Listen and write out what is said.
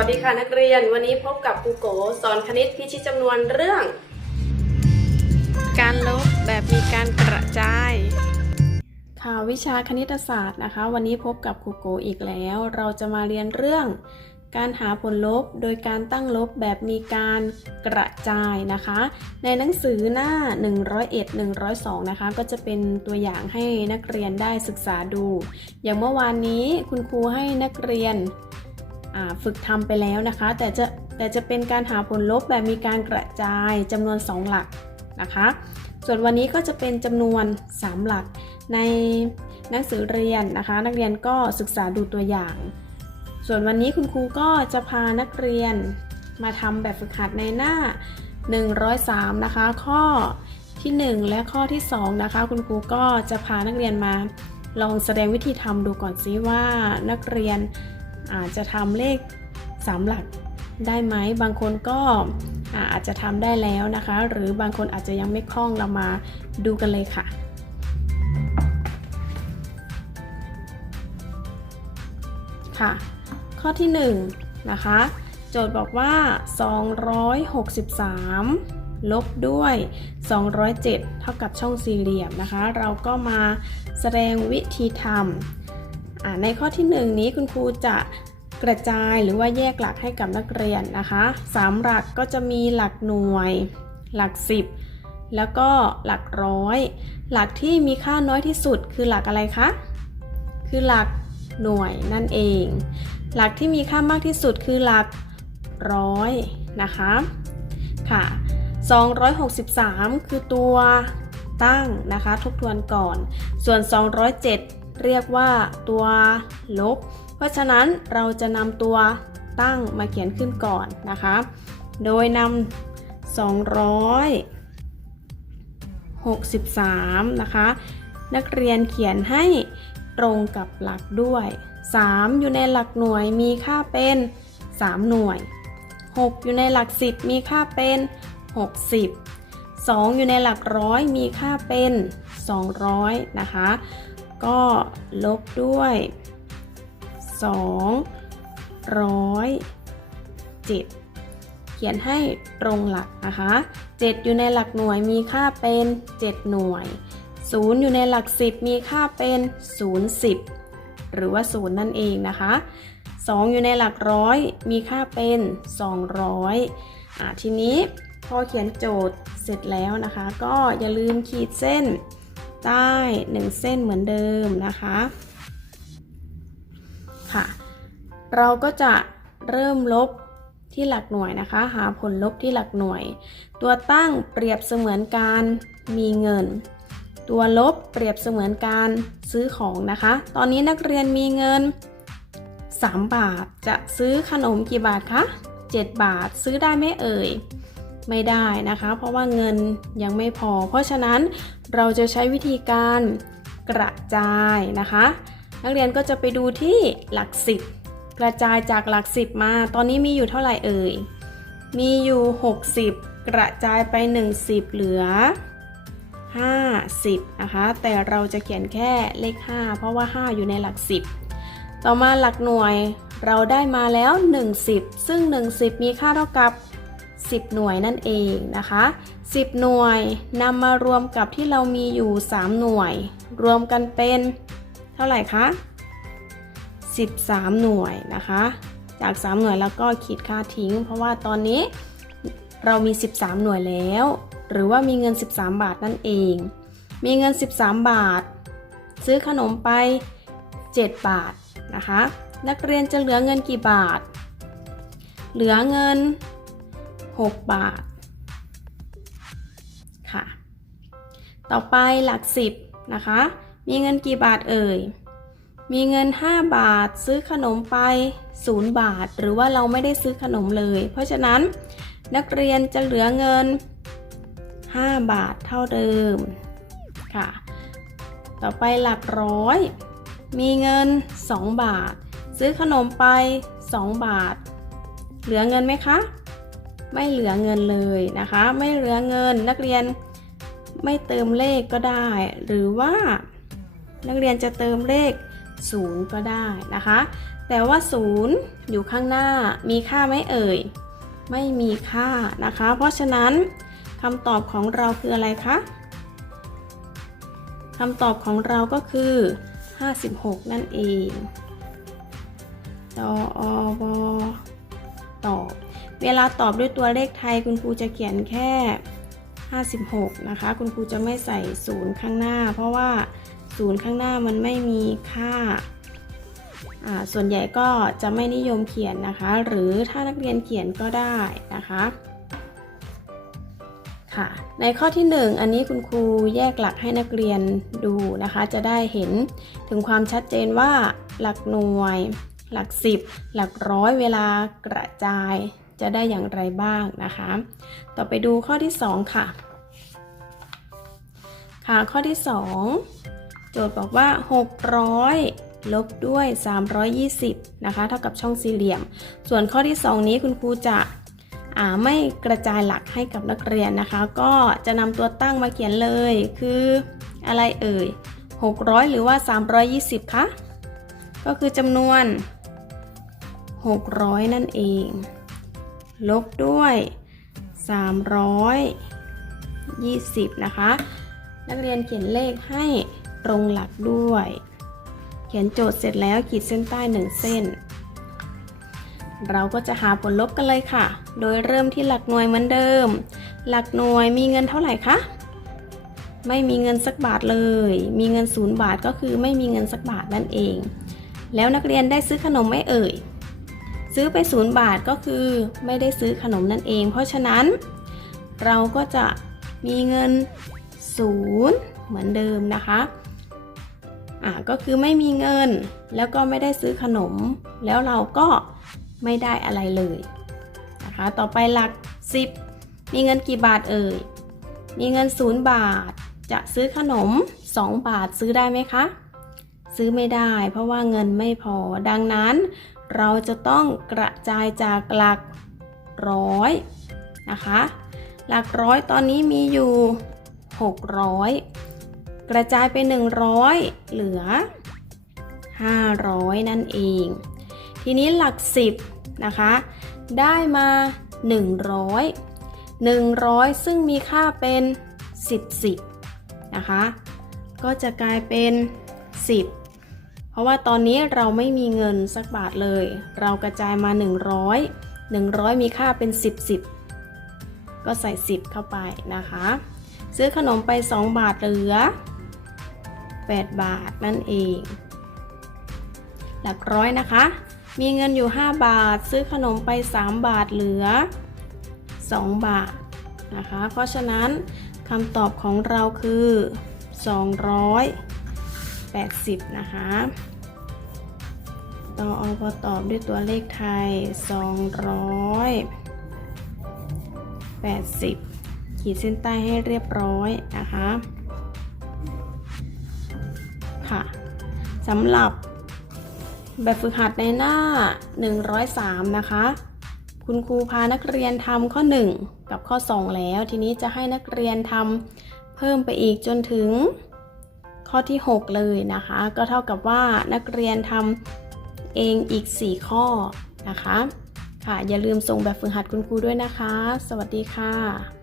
วัสดีค่ะนักเรียน วันนี้พบกับครูโกสอนคณิตพิชิตจำนวนเรื่อง การลบแบบมีการกระจาย ค่ะวิชาคณิตศาสตร์นะคะ วันนี้พบกับครูโกอีกแล้ว เราจะมาเรียนเรื่อง การหาผลลบโดยการตั้งลบแบบมีการกระจายนะคะ ในหนังสือหน้า 101 102 นะคะ ก็จะเป็นตัวอย่างให้นักเรียนได้ศึกษาดู อย่างเมื่อวานนี้คุณครูให้นักเรียน ฝึกทำไปแล้วนะคะ แต่จะแต่จะเป็นการหาผลลบแบบมีการกระจายจำนวน 2 หลักนะคะ ส่วนวันนี้ก็จะเป็นจำนวน 3 หลักในหนังสือเรียนนะคะ นักเรียนก็ศึกษาดูตัวอย่าง ส่วนวันนี้คุณครูก็จะพานักเรียนมาทำแบบฝึกหัดในหน้า 103 นะคะ ข้อที่ 1 และข้อที่ 2 นะคะ คุณครูก็จะพานักเรียนมาลองแสดงวิธีทำดูก่อนซิว่านักเรียน อาจจะทำเลข 3 หลักได้ไหม บางคนก็อาจจะทำได้แล้วนะคะ หรือบางคนอาจจะยังไม่คล่องเรามาดูกันเลยค่ะค่ะ ข้อที่1นะคะโจทย์บอกว่า 263 ลบด้วย 207 เท่ากับช่องสี่เหลี่ยมนะคะ เราก็มาแสดงวิธีทำ ในข้อที่ 1 นี้คุณครูจะกระจายหรือว่าแยกหลักให้กับนักเรียนนะคะสามหลักก็จะมีหลักหน่วย หลัก 10 แล้วก็หลักร้อย หลักที่มีค่าน้อยที่สุดคือหลักอะไรคะ คือหลักหน่วยนั่นเอง หลักที่มีค่ามากที่สุดคือหลักร้อยนะคะค่ะ 263 คือตัวตั้งนะคะ ทบทวนก่อน ส่วน 207 เรียกว่าตัวลบ เพราะฉะนั้นเราจะนำตัวตั้งมาเขียนขึ้นก่อนนะคะ โดยนำ263 นะคะ นักเรียนเขียนให้ตรงกับหลักด้วย 3 อยู่ในหลักหน่วยมีค่าเป็น 3 หน่วย 6 อยู่ในหลัก 10 มีค่าเป็น 60 2 อยู่ในหลักร้อยมีค่าเป็น 200 นะคะ ก็ลบด้วย207 เขียนให้ตรงหลักนะคะ 7 อยู่ในหลักหน่วยมีค่าเป็น 7 หน่วย 0 อยู่ในหลัก 10 มีค่าเป็น 0 10 หรือว่า 0 นั่นเองนะคะ 2 อยู่ในหลักร้อยมีค่าเป็น 200อ่าทีนี้พอเขียนโจทย์เสร็จแล้วนะคะ ก็อย่าลืมขีดเส้น ใต้1เส้นเหมือนเดิมนะคะค่ะ เราก็จะเริ่มลบที่หลักหน่วยนะคะ หาผลลบที่หลักหน่วย ตัวตั้งเปรียบเสมือนการมีเงิน ตัวลบเปรียบเสมือนการซื้อของนะคะ ตอนนี้นักเรียนมีเงิน 3 บาทจะซื้อขนมกี่บาทคะ7 บาทซื้อได้ไหมเอ่ย ไม่ได้นะคะ เพราะว่าเงินยังไม่พอ เพราะฉะนั้นเราจะใช้วิธีการกระจายนะคะ นักเรียนก็จะไปดูที่หลัก10กระจายจากหลัก10มา ตอนนี้มีอยู่เท่าไหร่เอ่ย มีอยู่ 60 กระจายไป 10 เหลือ 50 นะคะ แต่เราจะเขียนแค่เลข 5 เพราะว่า 5 อยู่ในหลัก 10 ต่อมาหลักหน่วยเราได้มาแล้ว 10 ซึ่ง 10 มีค่าเท่ากับ 10 หน่วยนั่นเองนะคะ 10 หน่วยนำมารวมกับที่เรามีอยู่ 3 หน่วย รวมกันเป็นเท่าไหร่คะ13 หน่วยนะคะ จาก 3 หน่วยแล้วก็ขีดค่าทิ้ง เพราะว่าตอนนี้เรามี 13 หน่วยแล้ว หรือว่ามีเงิน 13 บาทนั่นเอง มีเงิน 13 บาท ซื้อขนมไป 7 บาทนะคะ นักเรียนจะเหลือเงินกี่บาท เหลือเงิน 6 บาทค่ะ ต่อไปหลัก 10 นะคะ มีเงินกี่บาทเอ่ย มีเงิน 5 บาทซื้อขนมไป 0 บาท หรือว่าเราไม่ได้ซื้อขนมเลย เพราะฉะนั้นนักเรียนจะเหลือเงิน 5 บาทเท่าเดิมค่ะ ต่อไปหลักร้อย มีเงิน 2 บาท ซื้อขนมไป 2 บาท เหลือเงินไหมคะ ไม่เหลือเงินเลยนะคะ ไม่เหลือเงินนักเรียนไม่เติมเลขก็ได้ หรือว่านักเรียนจะเติมเลข 0 ก็ได้นะคะ แต่ว่า 0 อยู่ข้างหน้ามีค่าไหมเอ่ย ไม่มีค่านะคะ เพราะฉะนั้นคำตอบของเราคืออะไรคะคำตอบของเราก็คือ 56 นั่นเองตออบตอบ เวลาตอบด้วยตัวเลขไทยคุณครูจะเขียนแค่ 56 นะคะ คุณครูจะไม่ใส่ศูนย์ข้างหน้า เพราะว่าศูนย์ข้างหน้ามันไม่มีค่า ส่วนใหญ่ก็จะไม่นิยมเขียนนะคะ หรือถ้านักเรียนเขียนก็ได้นะคะค่ะในข้อที่ 1 อันนี้คุณครูแยกหลักให้นักเรียนดูนะคะ จะได้เห็นถึงความชัดเจนว่าหลักหน่วย หลัก 10 หลักร้อยเวลากระจาย จะได้อย่างไรบ้างนะคะ ต่อไปดูข้อที่ 2 ค่ะ ค่ะข้อที่ 2 โจทย์บอกว่า 600ลบด้วย 320 นะคะ เท่ากับช่องสี่เหลี่ยม ส่วนข้อที่ 2 นี้คุณครูจะอ่าไม่กระจายหลักให้กับนักเรียนนะคะ ก็จะนำตัวตั้งมาเขียนเลย คืออะไรเอ่ย 600 หรือว่า 320 คะ ก็คือจำนวน 600 นั่นเอง ลบด้วย 320 นะคะ นักเรียนเขียนเลขให้ตรงหลักด้วย เขียนโจทย์เสร็จแล้วขีดเส้นใต้ 1 เส้น เราก็จะหาผลลบกันเลยค่ะ โดยเริ่มที่หลักหน่วยเหมือนเดิม หลักหน่วยมีเงินเท่าไหร่คะ ไม่มีเงินสักบาทเลย มีเงินศูนย์บาทก็คือไม่มีเงินสักบาทนั่นเอง แล้วนักเรียนได้ซื้อขนมไหม่เอ่ย ซื้อไปศูนย์บาทก็คือไม่ได้ซื้อขนมนั่นเอง เพราะฉะนั้น เราก็จะมีเงินศูนย์เหมือนเดิมนะคะอ่าก็คือไม่มีเงินแล้วก็ไม่ได้ซื้อขนม แล้วเราก็ไม่ได้อะไรเลยนะคะต่อไปหลัก 10 มีเงินกี่บาทเอ่ยมีเงินศูนย์บาท จะซื้อขนม 2 บาทซื้อได้ไหมคะ ซื้อไม่ได้ เพราะว่าเงินไม่พอดังนั้น เราจะต้องกระจายจากหลักร้อยนะคะ หลักร้อยตอนนี้มีอยู่ 600 กระจายไป 100 เหลือ 500 นั่นเอง ทีนี้หลัก 10 นะคะ ได้มา 100 100 ซึ่งมีค่าเป็น 10 10นะคะ ก็จะกลายเป็น 10 ราะว่าตอนนี้เราไม่มีเงินสักบาทเลย เรากระจายมา 100 100 มีค่าเป็น 10 10 ก็ใส่ 10 เข้าไปนะคะ ซื้อขนมไป 2 บาทเหลือ 8 บาทนั่นเอง หลักร้อยนะคะ มีเงินอยู่ 5 บาท ซื้อขนมไป 3 บาทเหลือ 2 บาทนะคะ เพราะฉะนั้นคำตอบของเราคือ 200 80 นะคะ ต่อเอาพอตอบด้วยตัวเลขไทย 280 ขีดเส้นใต้ให้เรียบร้อยนะคะ ค่ะสำหรับแบบฝึกหัดในหน้า 103 นะคะ คุณครูพานักเรียนทำข้อ 1 กับข้อ 2 แล้ว ทีนี้จะให้นักเรียนทำเพิ่มไปอีกจนถึง ข้อที่ 6 เลยนะคะ ก็เท่ากับว่านักเรียนทำเองอีก 4 ข้อนะคะ ค่ะ อย่าลืมส่งแบบฝึกหัดคุณครูด้วยนะคะ สวัสดีค่ะ